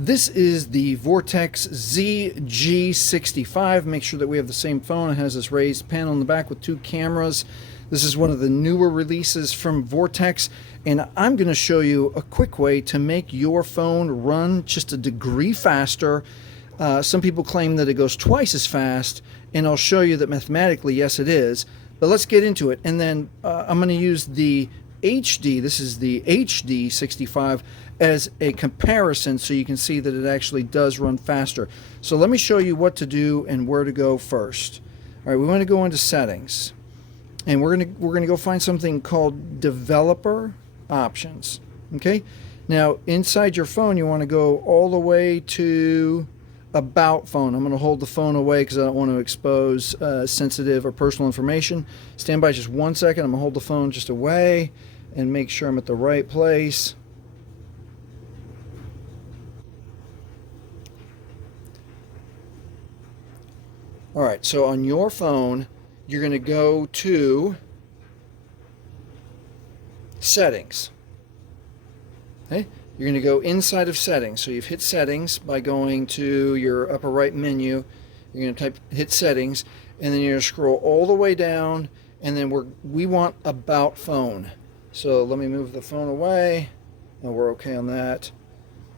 This is the Vortex ZG65. Make sure that we have the same phone. It has this raised panel in the back with two cameras. This is one of the newer releases from Vortex, and I'm going to show you a quick way to make your phone run just a degree faster. Some people claim that it goes twice as fast, and I'll show you that mathematically, yes, it is. But let's get into it. And then I'm going to use the HD, this is the HD65, as a comparison so you can see that it actually does run faster. So let me show you what to do and where to go first. All right, we want to go into settings, and we're going to go find something called developer options. Okay, now inside your phone you want to go all the way to about phone. I'm going to hold the phone away because I don't want to expose sensitive or personal information. Stand by just 1 second. I'm going to hold the phone just away and make sure I'm at the right place. All right, so on your phone, you're going to go to settings. Okay? You're going to go inside of settings. So you've hit settings by going to your upper right menu. You're going to hit settings, and then you're going to scroll all the way down, and then we want about phone. So let me move the phone away. No, we're okay on that.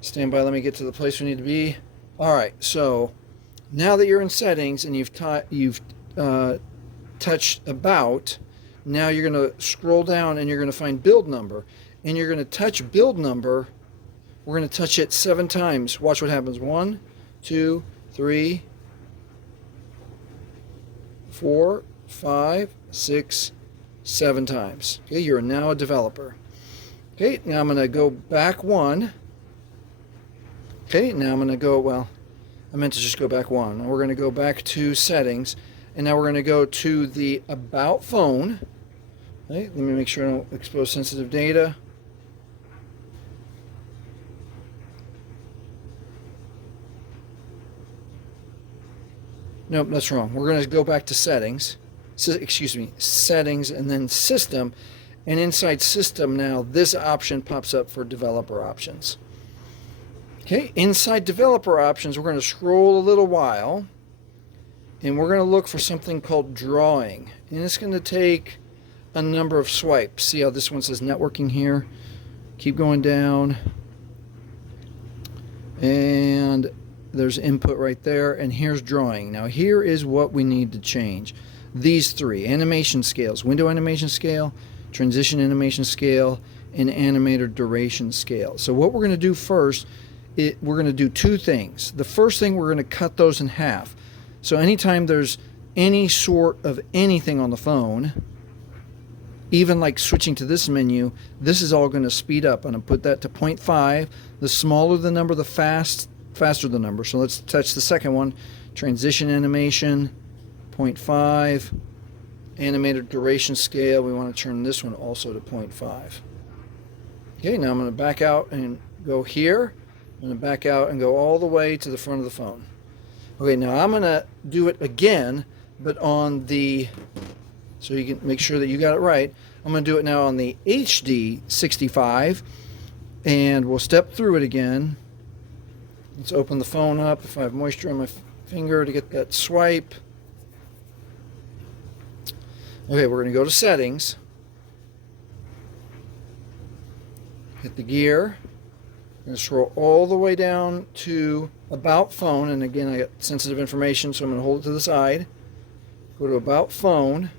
Stand by, let me get to the place we need to be. All right, so now that you're in settings and you've touched about, now you're going to scroll down and you're going to find build number, and you're going to touch build number. We're going to touch it 7 times. Watch what happens. 1, 2, 3, 4, 5, 6, 7 times. Okay, you're now a developer. Okay, now I'm going to go back 1. Okay, now I'm going to go, well, I meant to just go back 1. We're going to go back to settings, and now we're going to go to the about phone. Okay, let me make sure I don't expose sensitive data. Nope, that's wrong. We're going to go back to settings. Excuse me, settings, and then system. And inside system now, this option pops up for developer options. Okay, inside developer options, we're going to scroll a little while, and we're going to look for something called drawing. And it's going to take a number of swipes. See how this one says networking here? Keep going down. And there's input right there, and here's drawing. Now here is what we need to change. These 3 animation scales: window animation scale, transition animation scale, and animator duration scale. So what we're going to do first, we're going to do 2 things. The first thing, we're going to cut those in half. So anytime there's any sort of anything on the phone, even like switching to this menu, this is all going to speed up. I'm going to put that to 0.5. The smaller the number, the faster the number. So let's touch the second one. Transition animation, 0.5. Animator duration scale, we want to turn this one also to 0.5. Okay, now I'm going to back out and go here. I'm going to back out and go all the way to the front of the phone. Okay, now I'm going to do it again, but on the, so you can make sure that you got it right. I'm going to do it now on the HD65, and we'll step through it again. Let's open the phone up if I have moisture on my finger to get that swipe. Okay, we're going to go to settings. Hit the gear. I'm going to scroll all the way down to about phone, and again I got sensitive information, so I'm going to hold it to the side. Go to about phone,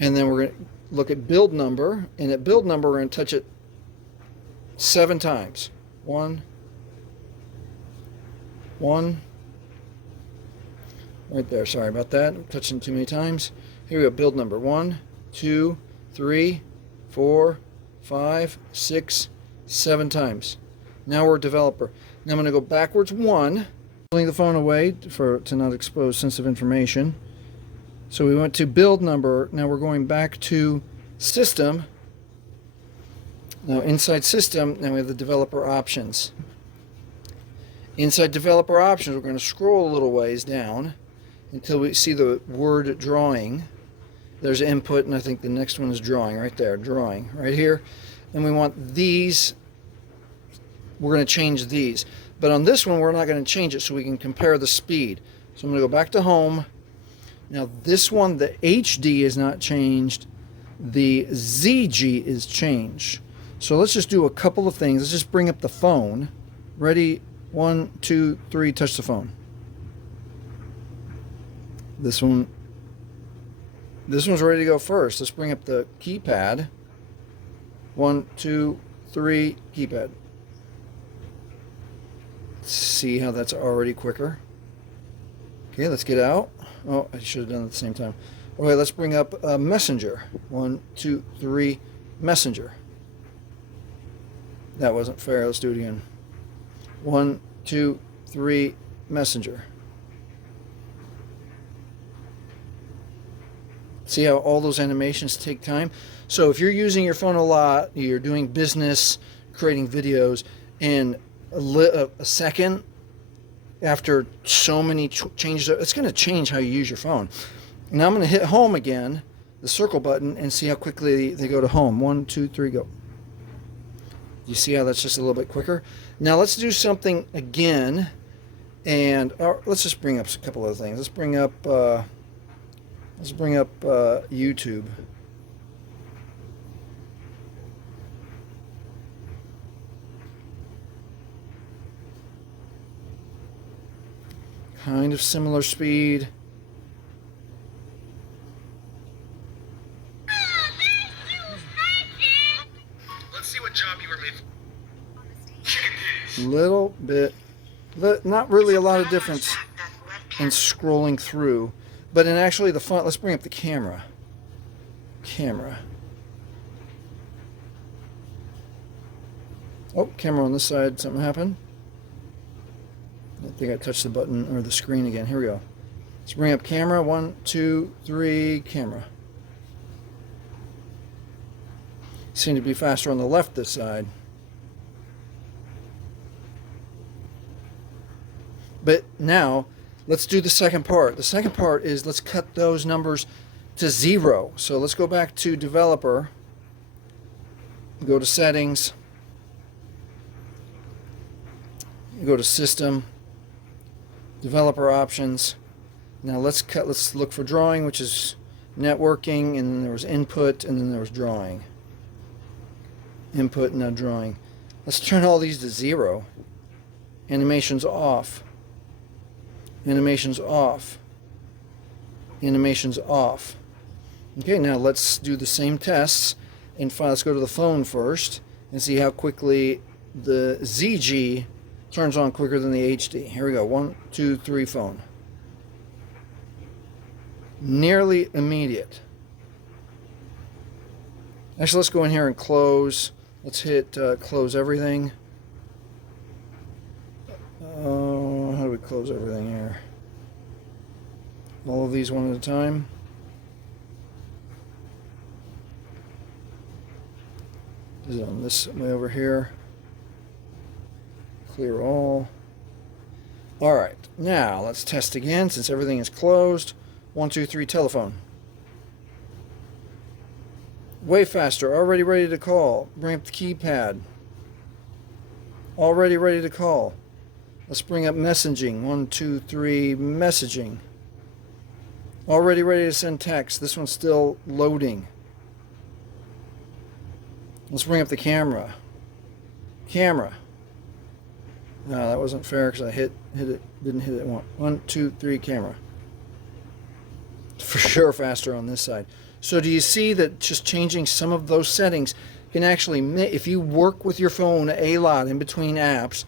and then we're going to look at build number, and at build number we're going to touch it 7 times. 1, 1, right there. Sorry about that. I'm touching too many times. Here we go. Build number 1, 2, 3, 4, 5, 6, 7 times. Now we're a developer. Now I'm going to go backwards 1, pulling the phone away to not expose sensitive information. So we went to build number. Now we're going back to system. Now inside system, now we have the developer options. Inside developer options, we're going to scroll a little ways down until we see the word drawing. There's input, and I think the next one is drawing right there. Drawing right here. And we want these we're going to change these. But on this one, we're not going to change it, so we can compare the speed. So I'm going to go back to home. Now this one, the HD is not changed. The ZG is changed. So let's just do a couple of things. Let's just bring up the phone. Ready? 1, 2, 3, touch the phone. This one's ready to go first. Let's bring up the keypad. 1, 2, 3, keypad. See how that's already quicker? Okay, let's get out. Oh, I should have done it at the same time. Okay, let's bring up Messenger. 1, 2, 3, Messenger. That wasn't fair. Let's do it again. 1, 2, 3, Messenger. See how all those animations take time? So if you're using your phone a lot, you're doing business, creating videos, and a second after so many changes, it's going to change how you use your phone. Now I'm going to hit home again, the circle button, and see how quickly they go to home. 1, 2, 3, go. You see how that's just a little bit quicker? Now let's do something again, and let's just bring up a couple of things. Let's bring up YouTube. Kind of similar speed. Let's see what job you were made for. Little bit, not really a lot of difference in scrolling through, but in actually the font. Let's bring up the camera. Oh, camera on this side. Something happened. I think I touched the button or the screen again. Here we go. Let's bring up camera. 1, 2, 3, camera. Seem to be faster on the left this side. But now, let's do the second part. The second part is let's cut those numbers to 0. So let's go back to developer. Go to settings. Go to system. Developer options. Now let's look for drawing, which is networking, and then there was input, and then there was drawing. Input, now drawing. Let's turn all these to 0. Animations off. Animations off. Animations off. Okay, now let's do the same tests. And let's go to the phone first and see how quickly the ZG turns on quicker than the HD. Here we go. 1, 2, 3, phone. Nearly immediate. Actually, let's go in here and close. Let's hit close everything. How do we close everything here? All of these one at a time. Is it on this way over here? Clear all. Alright, now let's test again since everything is closed. 1, 2, 3, telephone. Way faster, already ready to call. Bring up the keypad. Already ready to call. Let's bring up messaging. 1, 2, 3, messaging. Already ready to send text. This one's still loading. Let's bring up the camera. Camera. No, that wasn't fair because I hit it, didn't hit it. 1, 2, 3, camera. For sure faster on this side. So do you see that just changing some of those settings can actually, if you work with your phone a lot in between apps,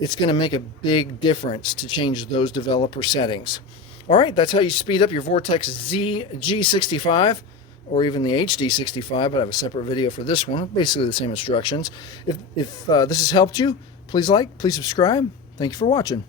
it's going to make a big difference to change those developer settings. All right, that's how you speed up your Vortex ZG65 or even the HD65, but I have a separate video for this one. Basically the same instructions. If this has helped you, please like, please subscribe. Thank you for watching.